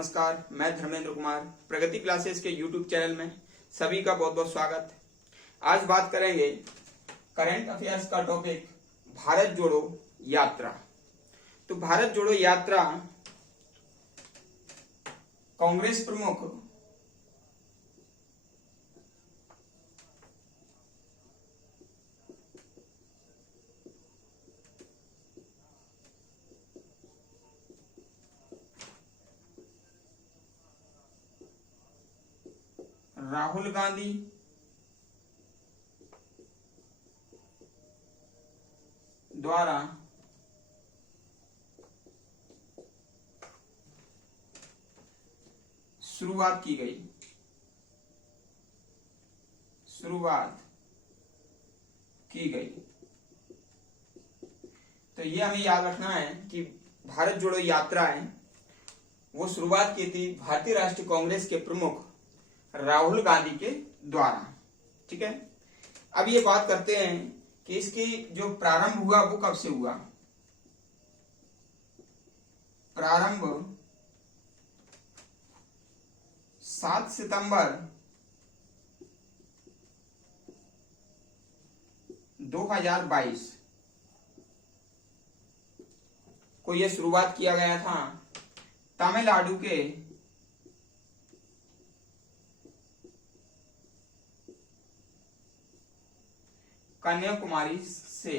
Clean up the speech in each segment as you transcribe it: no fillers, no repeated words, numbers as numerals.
नमस्कार, मैं धर्मेंद्र कुमार प्रगति क्लासेस के YouTube चैनल में सभी का बहुत बहुत स्वागत। आज बात करेंगे करंट अफेयर्स का टॉपिक भारत जोड़ो यात्रा। तो भारत जोड़ो यात्रा कांग्रेस प्रमुख राहुल गांधी द्वारा शुरुआत की गई। तो ये हमें याद रखना है कि भारत जोड़ो यात्रा है वो शुरुआत की थी भारतीय राष्ट्रीय कांग्रेस के प्रमुख राहुल गांधी के द्वारा। ठीक है, अब ये बात करते हैं कि इसकी जो प्रारंभ हुआ वो कब से हुआ। प्रारंभ 7 सितंबर 2022 को यह शुरुआत किया गया था तमिलनाडु के कन्याकुमारी से।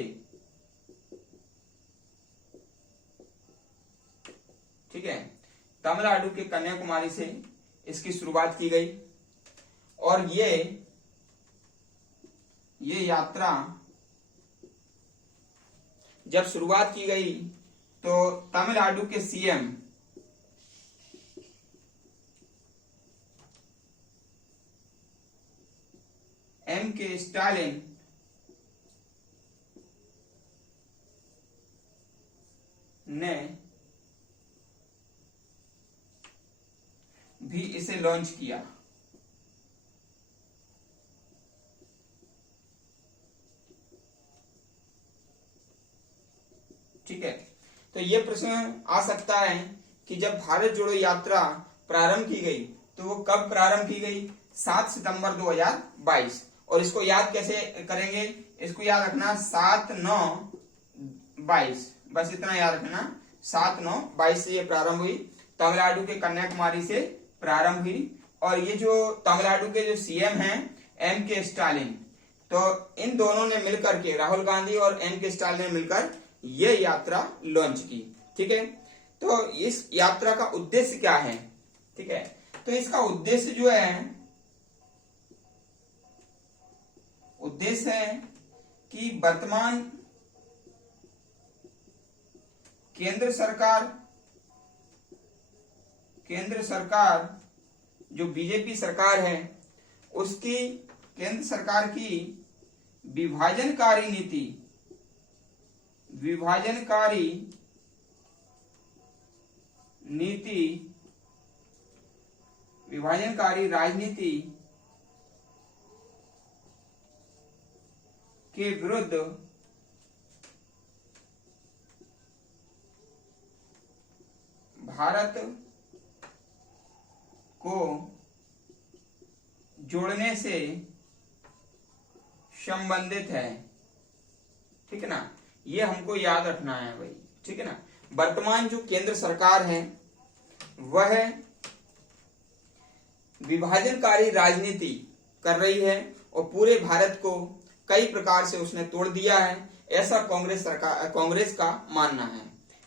ठीक है, तमिलनाडु के कन्याकुमारी से इसकी शुरुआत की गई और ये यात्रा जब शुरुआत की गई तो तमिलनाडु के सीएम M.K. स्टालिन ने भी इसे लॉन्च किया। ठीक है, तो ये प्रश्न आ सकता है कि जब भारत जोड़ो यात्रा प्रारंभ की गई तो वो कब प्रारंभ की गई? 7 सितंबर 2022। और इसको याद कैसे करेंगे? इसको याद रखना 7/9/22, बस इतना याद रखना। 7/9/22 से ये प्रारंभ हुई, तमिलनाडु के कन्याकुमारी से प्रारंभ हुई। और ये जो तमिलनाडु के जो सीएम हैं M.K. स्टालिन, तो इन दोनों ने मिलकर के, राहुल गांधी और M.K. स्टालिन ने मिलकर ये यात्रा लॉन्च की। ठीक है, तो इस यात्रा का उद्देश्य क्या है? ठीक है, तो इसका उद्देश्य जो है कि वर्तमान केंद्र सरकार जो बीजेपी सरकार है उसकी, केंद्र सरकार की विभाजनकारी राजनीति के विरुद्ध भारत को जोड़ने से संबंधित है। ठीक है ना, ये हमको याद रखना है भाई। ठीक है ना, वर्तमान जो केंद्र सरकार है वह विभाजनकारी राजनीति कर रही है और पूरे भारत को कई प्रकार से उसने तोड़ दिया है, ऐसा कांग्रेस का मानना है।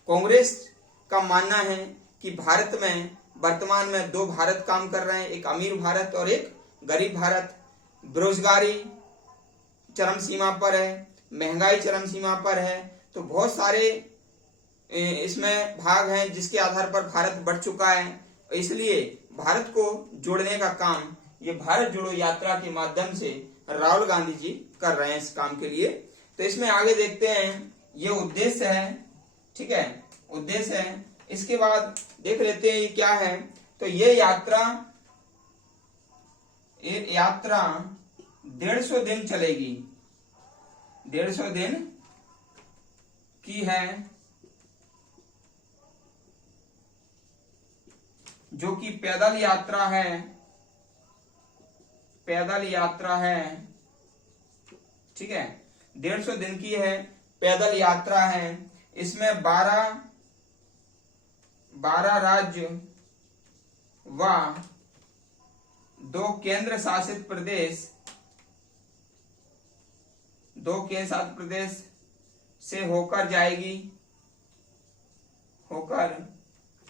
कांग्रेस का मानना है कि भारत में वर्तमान में 2 भारत काम कर रहे हैं, एक अमीर भारत और एक गरीब भारत। बेरोजगारी चरम सीमा पर है, महंगाई चरम सीमा पर है, तो बहुत सारे इसमें भाग हैं जिसके आधार पर भारत बढ़ चुका है। इसलिए भारत को जोड़ने का काम ये भारत जोड़ो यात्रा के माध्यम से राहुल गांधी जी कर रहे हैं इस काम के लिए। तो इसमें आगे देखते हैं, ये उद्देश्य है। ठीक है, उद्देश्य है। इसके बाद देख लेते हैं ये क्या है। तो ये यात्रा 150 दिन चलेगी, 150 दिन की है, जो कि पैदल यात्रा है, ठीक है, 150 दिन की है, पैदल यात्रा है। इसमें 12 राज्य व 2 केंद्र शासित प्रदेश से होकर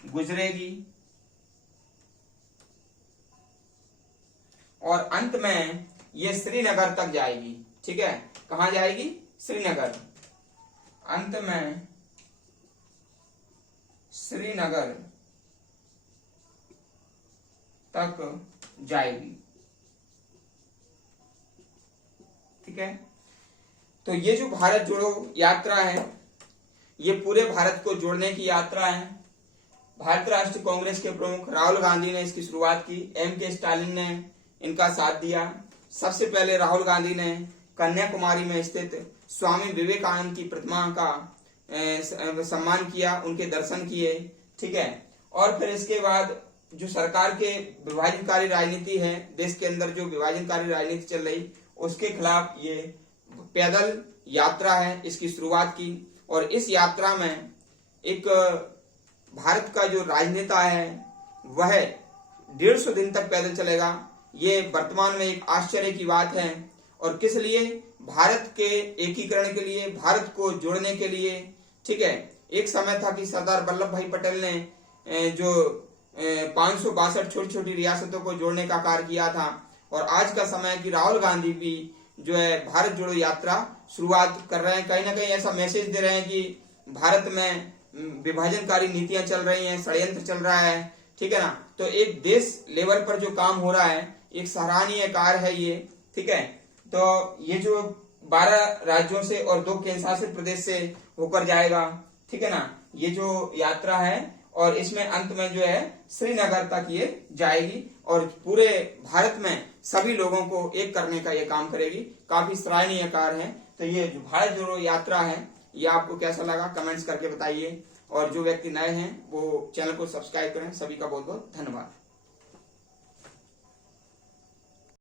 गुजरेगी और अंत में ये श्रीनगर तक जाएगी। ठीक है, कहां जाएगी? श्रीनगर। अंत में श्रीनगर तक जाएगी। ठीक है, तो ये जो भारत जोड़ो यात्रा है, ये पूरे भारत को जोड़ने की यात्रा है। भारतीय राष्ट्रीय कांग्रेस के प्रमुख राहुल गांधी ने इसकी शुरुआत की। M.K. स्टालिन ने इनका साथ दिया। सबसे पहले राहुल गांधी ने कन्याकुमारी में स्थित स्वामी विवेकानंद की प्रतिमा का सम्मान किया, उनके दर्शन किए। ठीक है, और फिर इसके बाद जो सरकार के विभाजनकारी राजनीति है, देश के अंदर जो विभाजनकारी राजनीति चल रही, उसके खिलाफ ये पैदल यात्रा है, इसकी शुरुआत की। और इस यात्रा में एक भारत का जो राजनेता है वह 150 दिन तक पैदल चलेगा। ये वर्तमान में एक आश्चर्य की बात है। और किस लिए? भारत के एकीकरण के लिए, भारत को जोड़ने के लिए। ठीक है, एक समय था कि सरदार वल्लभ भाई पटेल ने जो 562 छोटी छोटी रियासतों को जोड़ने का कार्य किया था, और आज का समय है कि राहुल गांधी भी जो है भारत जोड़ो यात्रा शुरुआत कर रहे हैं। कहीं ना कहीं ऐसा मैसेज दे रहे हैं कि भारत में विभाजनकारी नीतियां चल रही हैं, षड्यंत्र चल रहा है। ठीक है ना, तो एक देश लेवल पर जो काम हो रहा है, एक सराहनीय कार्य है ये। ठीक है, तो ये जो 12 राज्यों से और 2 केंद्र शासित प्रदेश से होकर जाएगा। ठीक है ना, ये जो यात्रा है, और इसमें अंत में जो है श्रीनगर तक ये जाएगी और पूरे भारत में सभी लोगों को एक करने का ये काम करेगी। काफी सराहनीय कार्य है। तो ये जो भारत जोड़ो यात्रा है, ये आपको कैसा लगा कमेंट्स करके बताइए। और जो व्यक्ति नए हैं वो चैनल को सब्सक्राइब करें। सभी का बहुत बहुत धन्यवाद।